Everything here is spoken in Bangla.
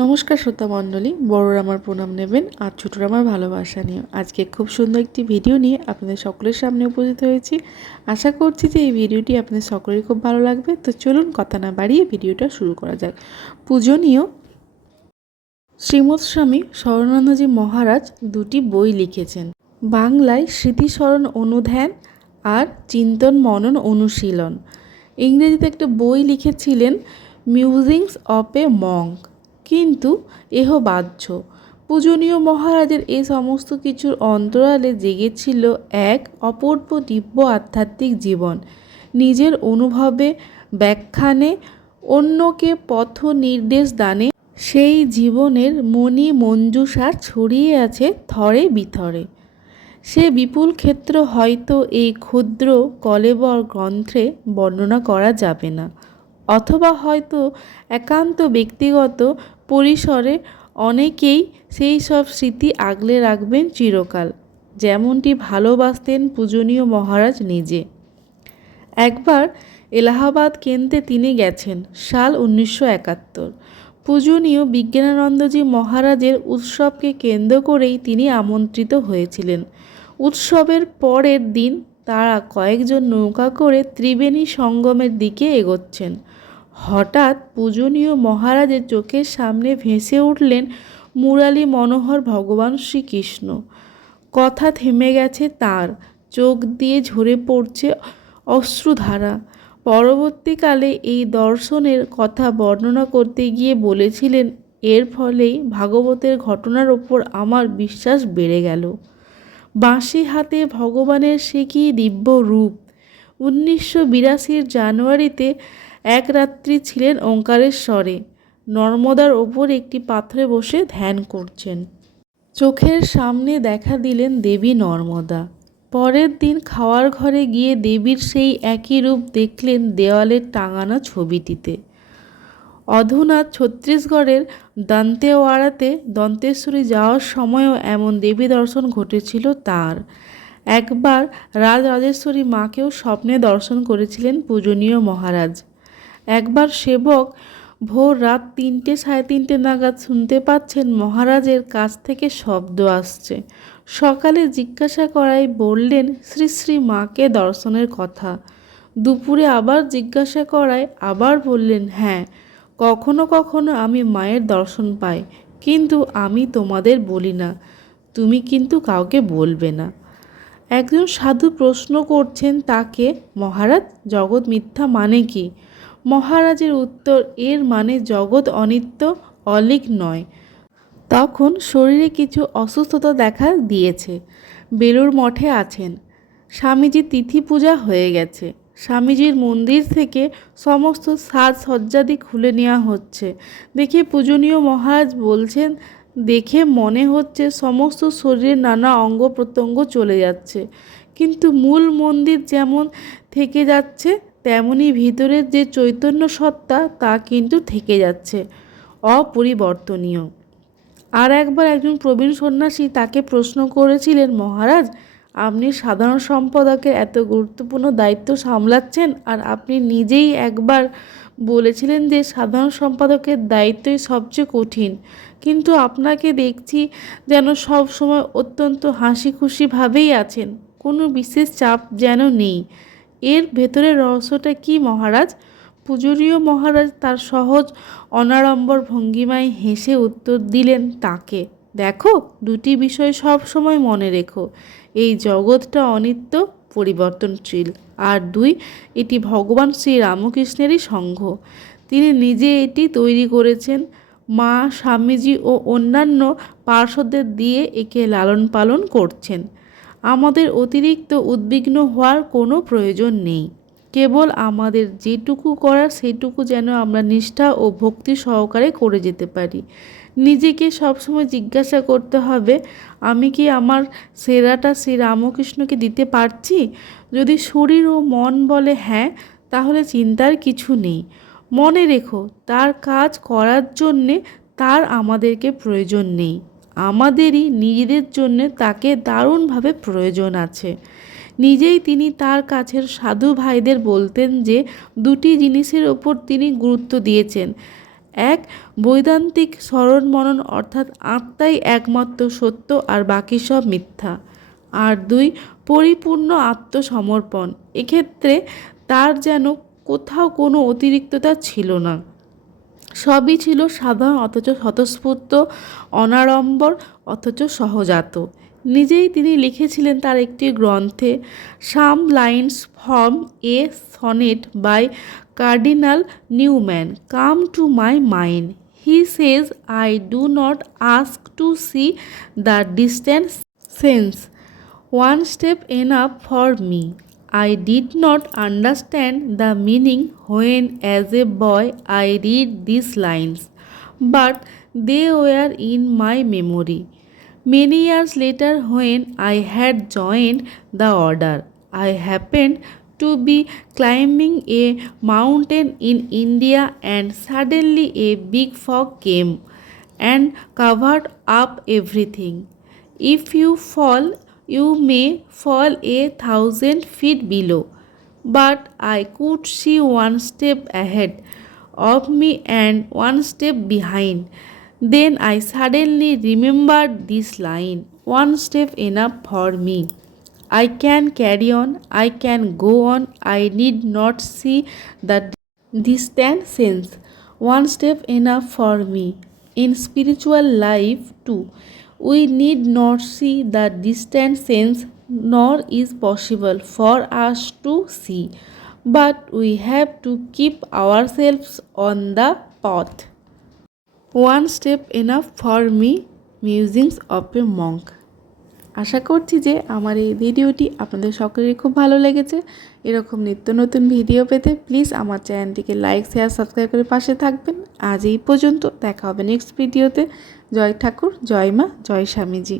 নমস্কার শ্রোতা মণ্ডলী, বড়রা আমার প্রণাম নেবেন আর ছোটরা আমার ভালোবাসা নিয়ে আজকে খুব সুন্দর একটি ভিডিও নিয়ে আপনাদের সকলের সামনে উপস্থিত হয়েছি। আশা করছি যে এই ভিডিওটি আপনাদের সকলেরই খুব ভালো লাগবে। তো চলুন কথা না বাড়িয়ে ভিডিওটা শুরু করা যাক। পূজনীয় শ্রীমৎ স্বামী শরণানন্দজি মহারাজ দুটি বই লিখেছেন। বাংলায় স্মৃতিস্মরণ অনুধ্যান আর চিন্তন মনন অনুশীলন। ইংরেজিতে একটা বই লিখেছিলেন, মিউজিংস অফ এ মঙ্ক। কিন্তু এহ বাহ্য। পূজনীয় মহারাজের এই সমস্ত কিছুর অন্তরালে জেগেছিল এক অপূর্ব দিব্য আধ্যাত্মিক জীবন। নিজের অনুভবে, ব্যাখ্যানে অন্যকে পথ নির্দেশ দানে সেই জীবনের মণি মঞ্জুষা ছড়িয়ে আছে থরে বিথরে। সে বিপুল ক্ষেত্র হয়তো এই ক্ষুদ্র কলেবর গ্রন্থে বর্ণনা করা যাবে না। অথবা হয়তো একান্ত ব্যক্তিগত পরিসরে অনেকেই সেই সব স্মৃতি আগলে রাখবেন চিরকাল। যেমনটি ভালোবাসতেন পূজনীয় মহারাজ নিজে। একবার এলাহাবাদ কেন্দ্রে তিনি গেছেন, সাল উনিশশো একাত্তর। পূজনীয় বিজ্ঞানানন্দজি মহারাজের উৎসবকে কেন্দ্র করেই তিনি আমন্ত্রিত হয়েছিলেন। উৎসবের পরের দিন তারা কয়েকজন নৌকা করে ত্রিবেণী সঙ্গমের দিকে এগোচ্ছেন। হঠাৎ পূজনীয় মহারাজের চোখের সামনে ভেসে উঠলেন মুরালী মনোহর ভগবান শ্রীকৃষ্ণ। কথা থেমে গেছে তার, চোখ দিয়ে ঝরে পড়ছে অশ্রুধারা। পরবর্তীকালে এই দর্শনের কথা বর্ণনা করতে গিয়ে বলেছিলেন, এর ফলেই ভাগবতের ঘটনার ওপর আমার বিশ্বাস বেড়ে গেল। বাঁশি হাতে ভগবানের সে কি দিব্য রূপ? উনিশশো বিরাশির জানুয়ারিতে এক রাত্রি ছিলেন ওঙ্কারেশ্বরে। নর্মদার ওপর একটি পাথরে বসে ধ্যান করছেন। চোখের সামনে দেখা দিলেন দেবী নর্মদা। পরের দিন খাওয়ার ঘরে গিয়ে দেবীর সেই একই রূপ দেখলেন দেওয়ালের টাঙানো ছবিটিতে। অধুনা ছত্তিশগড়ের দন্তেওয়াড়াতে দন্তেশ্বরী যাওয়ার সময়ও এমন দেবী দর্শন ঘটেছিল তার। একবার রাজ রাজেশ্বরী মাকেও স্বপ্নে দর্শন করেছিলেন পূজনীয় মহারাজ। একবার সেবক ভোর রাত তিনটে সাড়ে তিনটে নাগাদ শুনতে পাচ্ছেন মহারাজের কাছ থেকে শব্দ আসছে। সকালে জিজ্ঞাসা করায় বললেন, শ্রী শ্রী মাকে দর্শনের কথা। দুপুরে আবার জিজ্ঞাসা করায় আবার বললেন হ্যাঁ। কখনো কখনো আমি মায়ের দর্শন পাই, কিন্তু আমি তোমাদের বলি না, তুমি কিন্তু কাউকে বলবে না। একজন সাধু প্রশ্ন করছেন তাকে, মহারাজ, জগৎ মিথ্যা মানে কি? মহারাজের উত্তর, এর মানে জগৎ অনিত্য, অলিক নয়। তখন শরীরে কিছু অসুস্থতা দেখা দিয়েছে। বেলুর মঠে আছেন। স্বামীজি তিথি পূজা হয়ে গেছে। স্বামীজির মন্দির থেকে সমস্ত সাজসজ্জাদি খুলে নেওয়া হচ্ছে। দেখে পূজনীয় মহারাজ বলছেন, দেখে মনে হচ্ছে সমস্ত শরীরের নানা অঙ্গ প্রত্যঙ্গ চলে যাচ্ছে। কিন্তু মূল মন্দির যেমন থেকে যাচ্ছে, তেমনি ভিতরের যে চৈতন্য সত্তা, তা কিন্তু থেকে যাচ্ছে। অপরিবর্তনীয়। আর একবার একজন প্রবীণ সন্ন্যাসী তাকে প্রশ্ন করেছিলেন মহারাজ আপনি সাধারণ সম্পাদকের এত গুরুত্বপূর্ণ দায়িত্ব সামলাচ্ছেন আর আপনি নিজেই একবার বলেছিলেন যে সাধারণ সম্পাদকের দায়িত্বই সবচেয়ে কঠিন। কিন্তু আপনাকে দেখছি যেন সব সময় অত্যন্ত হাসি খুশিভাবেই আছেন। কোনো বিশেষ চাপ যেন নেই। এর ভেতরের রহস্যটা কি মহারাজ? পূজনীয় মহারাজ তার সহজ, অনাড়ম্বর ভঙ্গিমায় হেসে উত্তর দিলেন তাকে, দেখো, দুটি বিষয় সব সময় মনে রেখো। এই জগৎটা অনিত্য, পরিবর্তনশীল। আর দুই, এটি ভগবান শ্রী রামকৃষ্ণেরই সংঘ তিনি নিজে এটি তৈরি করেছেন। মা, স্বামীজি ও অন্যান্য পার্শ্বদের দিয়ে একে লালন পালন করছেন। আমাদের অতিরিক্ত উদ্বিগ্ন হওয়ার কোনো প্রয়োজন নেই। কেবল আমাদের যেটুকু করার সেটুকু যেন আমরা নিষ্ঠা ও ভক্তি সহকারে করে যেতে পারি। নিজেকে সবসময় জিজ্ঞাসা করতে হবে, আমি কি আমার সেরাটা শ্রী রামকৃষ্ণকে দিতে পারছি? যদি শরীর ও মন বলে হ্যাঁ তাহলে চিন্তার কিছু নেই। মনে রেখো, তার কাজ করার জন্যে তার আমাদেরকে প্রয়োজন নেই। আমাদেরই নিজেদের জন্য তাকে দারুণভাবে প্রয়োজন আছে। নিজেই তিনি তার কাছের সাধু ভাইদের বলতেন যে, দুটি জিনিসের ওপর তিনি গুরুত্ব দিয়েছেন। এক, বৈদান্তিক স্মরণ মনন অর্থাৎ আত্মাই একমাত্র সত্য আর বাকি সব মিথ্যা। আর দুই, পরিপূর্ণ আত্মসমর্পণ। এক্ষেত্রে তার যেন কোথাও কোনো অতিরিক্ততা ছিল না। সবই ছিল সাধারণ, অথচ স্বতঃস্ফূর্ত, অনাড়ম্বর, অথচ সহজাত। নিজেই তিনি লিখেছিলেন তার একটি গ্রন্থে, some lines from a sonnet by Cardinal Newman, come to my mind, he says, I do not ask to see the distance sense, one step enough for me, I did not understand the meaning when as a boy I read this lines, but they were in my memory. Many years later, when I had joined the order, I happened to be climbing a mountain in India, and suddenly a big fog came and covered up everything. If you fall, you may fall a thousand feet below. But I could see one step ahead of me and one step behind. Then I suddenly remembered this line one step enough for me. I can carry on, I can go on, I need not see the distant sense. One step enough for me. In spiritual life, too, we need not see the distant sense, nor is possible for us to see. But we have to keep ourselves on the path. One step enough for me musings of a monk আশা করছি যে আমার এই ভিডিওটি আপনাদের সকলেরই খুব ভালো লেগেছে। এরকম নিত্য নতুন ভিডিও পেতে প্লিজ আমার চ্যানেলটিকে লাইক শেয়ার সাবস্ক্রাইব করে পাশে থাকবেন। আজ এই পর্যন্ত দেখা হবে নেক্সট ভিডিওতে জয় ঠাকুর, জয় মা, জয় স্বামীজি।